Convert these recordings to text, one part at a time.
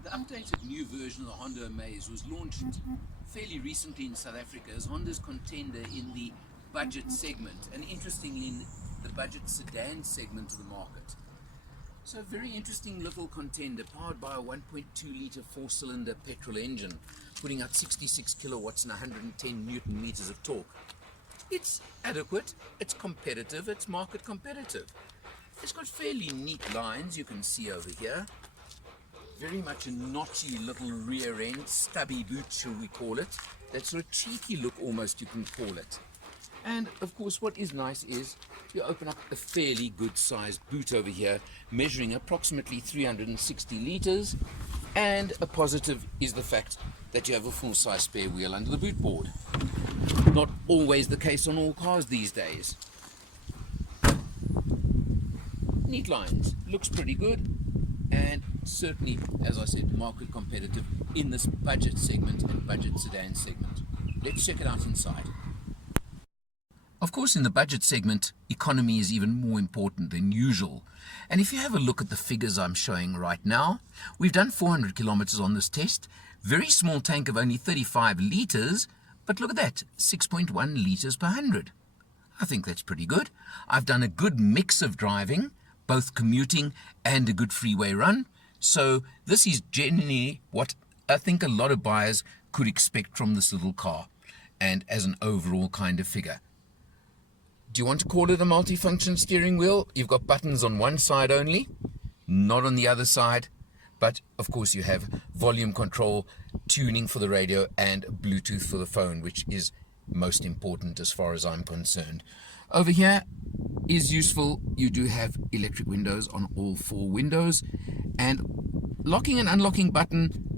The updated new version of the Honda Amaze was launched fairly recently in South Africa as Honda's contender in the budget segment, and interestingly in the budget sedan segment of the market. So a very interesting little contender, powered by a 1.2 litre 4-cylinder petrol engine, putting out 66 kilowatts and 110 newton meters of torque. It's adequate, it's competitive, it's market competitive. It's got fairly neat lines you can see over here. Very much a notchy little rear end, stubby boot shall we call it. That sort of cheeky look almost you can call it. And of course what is nice is you open up a fairly good sized boot over here, measuring approximately 360 litres, and a positive is the fact that you have a full size spare wheel under the boot board. Not always the case on all cars these days. Neat lines, looks pretty good, and certainly, as I said, market competitive in this budget segment and budget sedan segment. Let's check it out inside. Of course, in the budget segment, economy is even more important than usual. And if you have a look at the figures I'm showing right now, we've done 400 kilometers on this test. Very small tank of only 35 litres, but look at that, 6.1 litres per 100. I think that's pretty good. I've done a good mix of driving, both commuting and a good freeway run. So this is generally what I think a lot of buyers could expect from this little car, and as an overall kind of figure. Do you want to call it a multifunction steering wheel? You've got buttons on one side only, not on the other side. But of course you have volume control, tuning for the radio, and Bluetooth for the phone, which is most important as far as I'm concerned. Over here is useful. You do have electric windows on all 4 windows, and locking and unlocking button.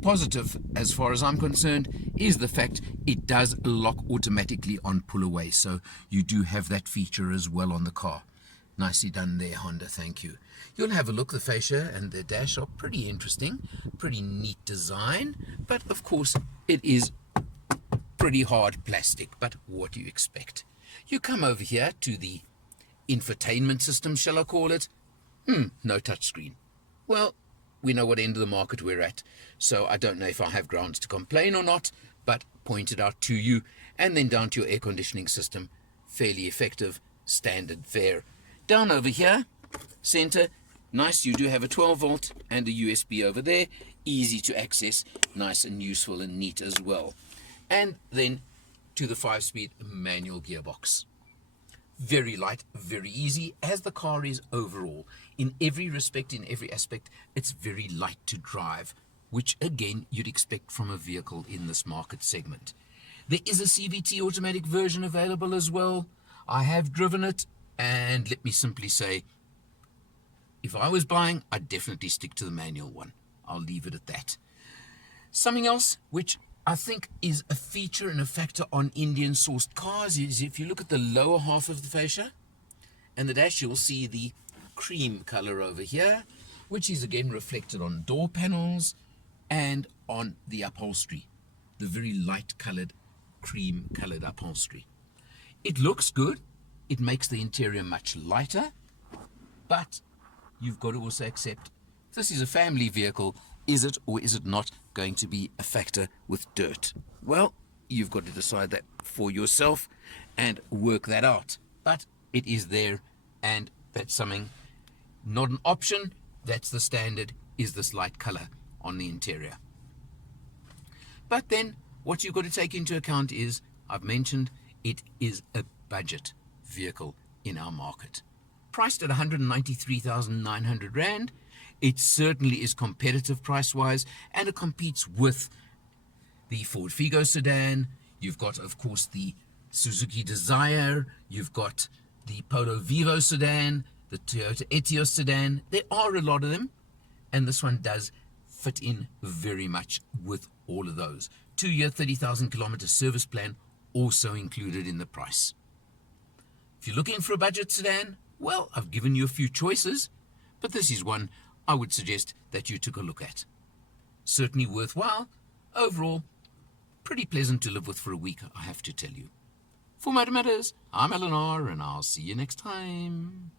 Positive, as far as I'm concerned, is the fact it does lock automatically on pull away, so you do have that feature as well on the car. Nicely done there, Honda, thank you. You'll have a look. The fascia and the dash are pretty interesting, pretty neat design, but of course it is pretty hard plastic, but what do you expect? You come over here to the infotainment system, shall I call it? No touchscreen. Well, we know what end of the market we're at, so I don't know if I have grounds to complain or not, but point it out to you. And then down to your air conditioning system, fairly effective, standard fare. Down over here, center, nice, you do have a 12 volt and a USB over there, easy to access, nice and useful and neat as well. And then to the 5-speed manual gearbox. Very light, very easy, as the car is overall. In every respect, in every aspect, it's very light to drive, which again you'd expect from a vehicle in this market segment. There is a CVT automatic version available as well. I have driven it, and let me simply say, if I was buying, I'd definitely stick to the manual one. I'll leave it at that. Something else which I think is a feature and a factor on Indian sourced cars is if you look at the lower half of the fascia and the dash, you'll see the cream color over here, which is again reflected on door panels and on the upholstery, the very light colored, cream colored upholstery. It looks good. It makes the interior much lighter, but you've got to also accept this is a family vehicle. Is it or is it not going to be a factor with dirt? Well, you've got to decide that for yourself and work that out. But it is there, and that's something, not an option. That's the standard, is this light color on the interior. But then what you've got to take into account is, I've mentioned, it is a budget vehicle in our market. Priced at 193,900 Rand. It certainly is competitive price-wise, and it competes with the Ford Figo sedan. You've got, of course, the Suzuki Desire. You've got the Polo Vivo sedan, the Toyota Etios sedan. There are a lot of them, and this one does fit in very much with all of those. 2-year, 30,000 kilometer service plan also included in the price. If you're looking for a budget sedan, well, I've given you a few choices, but this is one I would suggest that you took a look at. Certainly worthwhile. Overall, pretty pleasant to live with for a week, I have to tell you. For Motor Matters, I'm Eleanor, and I'll see you next time.